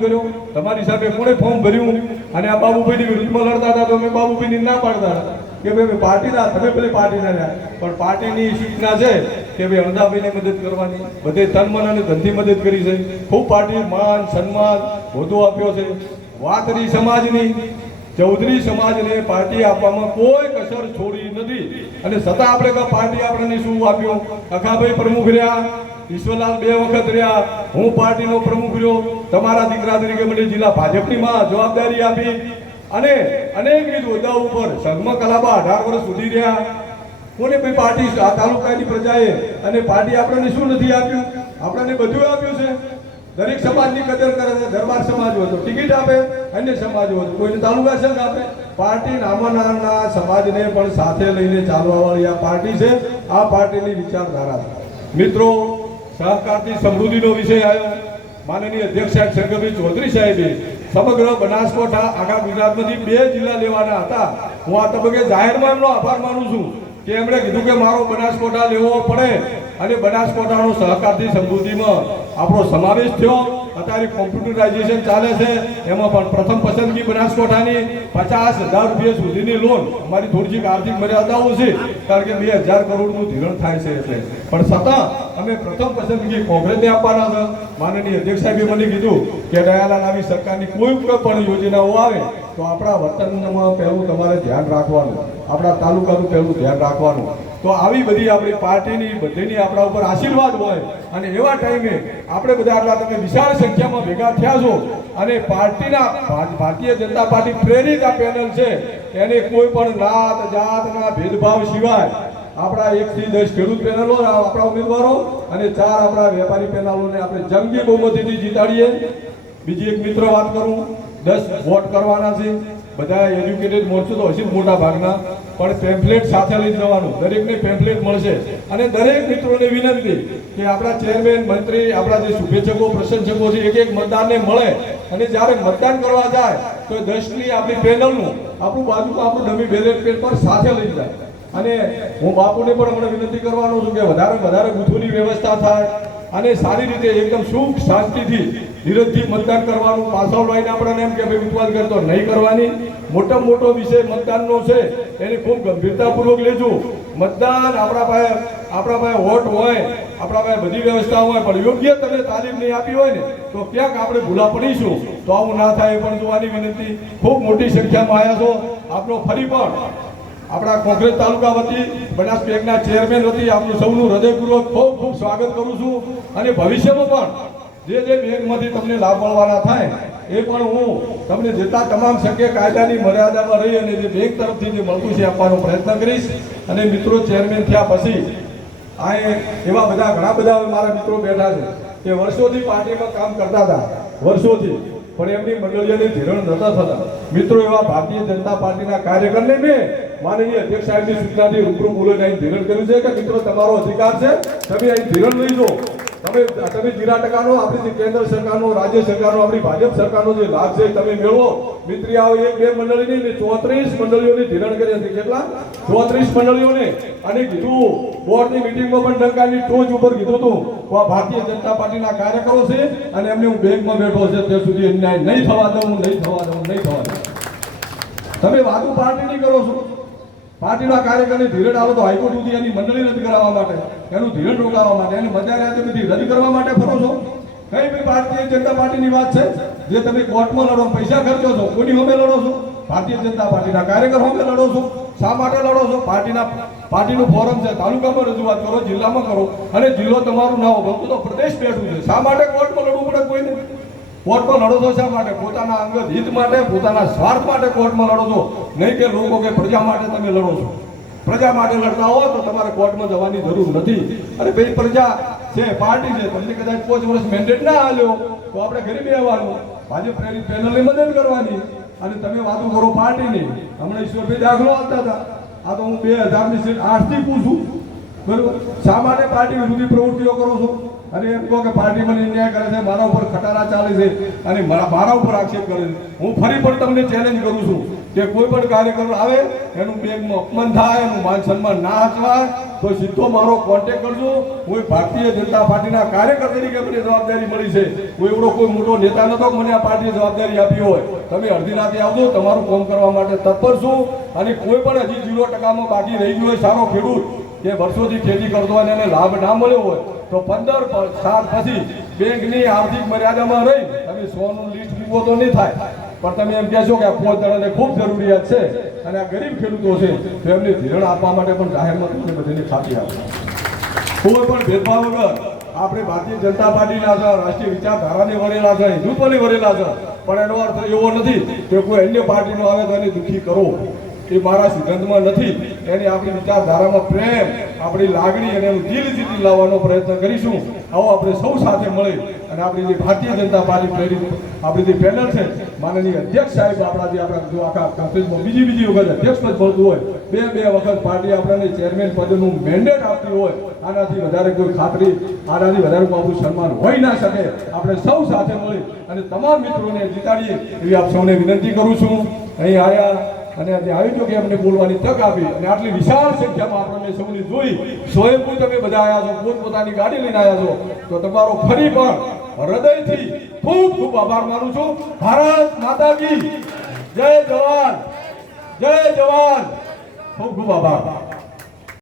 કર્યો તમારી સાથે કોણે ફોર્મ ભર્યું અને આ બાબુભાઈની વિરુદ્ધમાં લડતા હતા તો અમે બાબુભાઈની ના પાડતા હતા કે ભાઈ પાર્ટીના તમે પેલી પાર્ટીના રહ્યા પણ પાર્ટીની સૂચના છે કે ભાઈ અણદાભાઈને મદદ કરવાની બધે તન મન અને ધનથી મદદ કરી છે ખૂબ પાર્ટી માન સન્માન હોદ્દો આપ્યો છે વાત રહી સમાજની ચૌધરી સમાજને પાર્ટી આપવામાં કોઈ કસર છોડી નથી અને છતાં આપણે પાર્ટી આપણને શું આપ્યું અખાભાઈ પ્રમુખ રહ્યા ઈશ્વરલાલ 2 વખત રહ્યા હું પાર્ટીનો પ્રમુખ રહ્યો તમારા દીકરા તરીકે મને જિલ્લા ભાજપની માં જવાબદારી આપી અને અનેકવિધ હોદ્દા ઉપર સંઘમાં કલાબા 18 વર્ષ સુધી રહ્યા કોને ભાઈ પાર્ટી આ તાલુકાની પ્રજાએ અને પાર્ટી આપણને શું નથી આપ્યું આપણને બધું આપ્યું છે દરેક સમાજની કદર કરે છે દરબાર સમાજ હોય તો ટિકિટ આપે અન્ય સમાજ હોય તો કોઈને તાલુકા સંઘ આપે પાર્ટી નાના સમાજને પણ સાથે લઈને ચાલવાવાળી આ પાર્ટી છે આ પાર્ટીની વિચારધારા છે મિત્રો સહકારથી સમૃદ્ધિનો વિષય આવ્યો માનનીય અધ્યક્ષ સાહેબ શંકરભાઈ ચૌધરી સાહેબે સમગ્ર બનાસકાંઠા આખા ગુજરાતમાંથી 2 જિલ્લા લેવાના હતા હું આ તબક્કે જાહેરમાં એમનો આભાર માનું છું કે એમણે કીધું કે મારો બનાસકાંઠા લેવો પડે અને બનાસકાંઠાનો સહકારથી સમૃદ્ધિમાં આપણો સમાવેશ થયો અત્યારે કોમ્પ્યુટરાઇઝેશન ચાલે છે એમાં પણ પ્રથમ પસંદગી બનાસકાંઠાની 50,000 રૂપિયા સુધીની લોન અમારી થોડીક આર્થિક મર્યાદાઓ છે કારણ કે 2,000 કરોડનું ધિરાણ થાય છે એટલે પણ છતાં અમે પ્રથમ પસંદગી કોંગ્રેસને આપવાના છે માનનીય અધ્યક્ષ સાહેબે મને કીધું કે દયાલાલ આવી સરકારની કોઈ પણ યોજનાઓ આવે તો આપણા વતનમાં પહેલું તમારે ધ્યાન રાખવાનું આપણા તાલુકાનું પહેલું ધ્યાન રાખવાનું તો આવી બધી આપણી પાર્ટીની બધીની આપણા ઉપર આશીર્વાદ હોય અને એવા ટાઈમે આપણે બધા આટલા તમે વિશાળ સંખ્યામાં ભેગા થયા છો અને પાર્ટીના ભારતીય જનતા પાર્ટી પ્રેરિત આ પેનલ છે એને કોઈ પણ નાત જાતના ભેદભાવ સિવાય આપણા 1 થી 10 ખેડૂત પેનલો આપણા ઉમેદવારો અને 4 આપણા વેપારી પેનલોને આપણે જંગી બહુમતીથી જીતાડીએ બીજી એક મિત્ર વાત કરું 10 વોટ કરવાના છે બધા એજ્યુકેટેડ મોરચો તો હશે મોટા ભાગના પણ પેમ્ફલેટ સાથે લઈ જવાનું દરેકને પેમ્ફલેટ મળશે અને દરેક મિત્રોને વિનંતી કે આપણા ચેરમેન મંત્રી આપણા જે શુભેચ્છકો પ્રશંસકો છે એક મતદારને મળે અને જ્યારે મતદાન કરવા જાય તો 10ની આપણી પેનલનું આપણું બાજુમાં આપણું ડમી બેલેટ પેપર સાથે લઈ જાય અને હું બાપુને પણ હમણાં વિનંતી કરવાનો છું કે વધારે બૂથોની વ્યવસ્થા થાય અને સારી રીતે એકદમ સુખ શાંતિથી ધીરજથી મતદાન કરવાનું પાછળ લઈને આપણને એમ કે ભાઈ વિશ્વાસ કરતો નહીં કરવાની મોટામાં મોટો વિષય મતદાનનો છે એને ખૂબ ગંભીરતાપૂર્વક લેજો મતદાન આપણા પાસે વોટ હોય આપણા પાસે બધી વ્યવસ્થા હોય પણ યોગ્ય તમે તાલીમ નહીં આપી હોય ને તો ક્યાંક આપણે ભૂલા પડીશું તો આવું ના થાય એ પણ જોવાની વિનંતી ખૂબ મોટી સંખ્યામાં આવ્યા છો આપનો ફરી પણ આપણા કોંગ્રેસ તાલુકા વતી બનાસ બેંકના ચેરમેન વતી આપનું સૌનું હૃદયપૂર્વક ખૂબ સ્વાગત કરું છું અને ભવિષ્યમાં પણ જે બેંકમાંથી તમને લાભ મળવાના થાય એ પણ હું તમને જેટલા તમામ શક્ય કાયદાની મર્યાદામાં રહી અને જે બેંક તરફથી જે મળતું છે આપવાનો પ્રયત્ન કરીશ અને મિત્રો ચેરમેન થયા પછી આ એવા ઘણા બધા મારા મિત્રો બેઠા છે કે વર્ષોથી પાર્ટીમાં કામ કરતા હતા વર્ષોથી પણ એમની મંડળીઓને ધિરાણ નતા થતા મિત્રો એવા ભારતીય જનતા પાર્ટીના કાર્યકરને મેં માનનીય અધ્યક્ષ સાહેબની સૂચનાથી રૂબરૂ બોલીને અહીં ધિરાણ કર્યું છે કે મિત્રો તમારો અધિકાર છે તમે અહીં ધિરાણ લઈ લો તમે 0% આપણી કેન્દ્ર સરકારનો રાજ્ય સરકારનો આપણી ભાજપ સરકારનો જે લાભ છે તમે મેળવો મિત્રી આવો 1-2 મંડળી નહીં 34 મંડળીઓને ધિરાણ કરી હતી કેટલા 34 મંડળીઓને અને કીધું બોર્ડની મિટિંગમાં પણ ડંકાની ટોચ ઉપર કીધું હતું આ ભારતીય જનતા પાર્ટીના કાર્યકરો છે અને એમને હું બેંકમાં બેઠો છે ત્યાં સુધી અન્યાય નહીં થવા દઉં તમે વાતો પાર્ટીની કરો છો પાર્ટીના કાર્યકરને ધિરાણ આવો તો હાઈકોર્ટ સુધી એની મંડળી રદ કરાવવા માટે એનું ધિરાણ રોકાવવા માટે એની મતદાર બધી રદ કરવા માટે ફરો છો કઈ બી ભારતીય જનતા પાર્ટીની વાત છે જે તમે કોર્ટમાં લડો પૈસા ખર્ચો છો કોની સામે લડો છો ભારતીય જનતા પાર્ટીના કાર્યકર સામે લડો છો શા માટે લડો છો પાર્ટીનું ફોરમ છે તાલુકામાં રજૂઆત કરો જિલ્લામાં કરો અને જિલ્લો તમારું ના હોય તો પ્રદેશ બેઠું છે શા માટે કોર્ટમાં લડવું પડે કોઈને કોર્ટમાં લડો છો શા માટે પોતાના અંગત હિત માટે પોતાના સ્વાર્થ માટે કોર્ટમાં લડો છો નહીં કે લોકો કે પ્રજા માટે તમે લડો છો પ્રજા માટે લડતા હો તો તમારે કોર્ટમાં જવાની જરૂર નથી અને ભાઈ પ્રજા છે પાર્ટી છે તમને કદાચ 5 વર્ષ મેન્ડેટ ના આલ્યો તો આપણે ઘરે બેસવાનું ભાજપ પ્રેરિત પેનલની મદદ કરવાની અને તમે વાતો કરો પાર્ટીની હમણાં ઈશ્વરભાઈ દાખલો આપતા હતા આ તો હું 2000ની સીટ 8થી પૂછું બરોબર શા માટે પાર્ટી વિરોધી પ્રવૃત્તિઓ કરો છો અને એમ કહો કે પાર્ટી મને અન્યાય કરે છે, મારા ઉપર ખટારા ચાલે છે અને મારા ઉપર આક્ષેપ કરે છે, હું ફરી પણ તમને ચેલેન્જ કરું છું કે કોઈ પણ કાર્યકર આવે એનું બેગમાં અપમાન થાય, એનું માન સન્માન ના હચવાય તો સીધો મારો કોન્ટેક્ટ કરજો. હું ભારતીય જનતા પાર્ટીના કાર્યકર તરીકે મને જવાબદારી મળી છે. હું એવડો કોઈ મોટો નેતા નતો મને આ પાર્ટીએ જવાબદારી આપી હોય. તમે અડધી રાતે આવજો, તમારું કામ કરવા માટે તત્પર છું. અને કોઈ પણ હજી 0% બાકી રહી ગયો હોય સારો ખેડૂત કે વર્ષોથી ખેતી કરતો હોય અને એને લાભ ના મળ્યો હોય તો 15 સાલ પછી બેંકની આર્થિક મર્યાદામાં રહી તમે 100નું લિસ્ટ મૂકો તો નહીં થાય, પણ તમે એમ કહેશો કે આ 5 જણાને ખૂબ જરૂરિયાત છે અને આ ગરીબ ખેડૂતો છે તો એમને ધિરાણ આપવા માટે પણ જાહેરમાં તમને બધાની ખાતરી આપો. કોઈ પણ ભેદભાવ વગર આપણે ભારતીય જનતા પાર્ટીના છે, રાષ્ટ્રીય વિચારધારાને વરેલા છે, હિન્દુત્વને વરેલા છે, પણ એનો અર્થ એવો નથી કે કોઈ અન્ય પાર્ટીનો આવે તો એને દુઃખી કરો. એ મારા સિદ્ધાંતમાં નથી. એની આપણી વિચારધારામાં પ્રેમ, આપણી લાગણી અને એનું દિલ જીતી લાવવાનો પ્રયત્ન કરીશું. આવો આપણે સૌ સાથે મળી અને આપણી જે ભારતીય જનતા પાર્ટી પ્રેરિત આપણી જે પેનલ છે, માનનીય અધ્યક્ષ સાહેબ આપણા જો આખા કોંગ્રેસમાં બીજી વખત અધ્યક્ષ પદ મળતું હોય, બે વખત પાર્ટી આપણને ચેરમેન પદનું મેન્ડેટ આપતી હોય, આનાથી વધારે કોઈ ખાતરી, આનાથી વધારે આપણું સન્માન હોઈ ના શકે. આપણે સૌ સાથે મળી અને તમામ મિત્રોને જીતાડીએ એવી આપ સૌને વિનંતી કરું છું. અહીં આવ્યા અને આયોજકે અમને બોલવાની તક આપી અને આટલી વિશાળ સંખ્યામાં આપણને સૌને જોઈ સ્વયંભૂ તમે બધા આવ્યા છો, પોતપોતાની ગાડી લઈને આવ્યા છો તો તમારો ફરી પણ હૃદયથી ખૂબ ખૂબ આભાર માનું છું. ભારત માતા કી જય જવાન, જય જવાન. ખૂબ ખૂબ આભાર.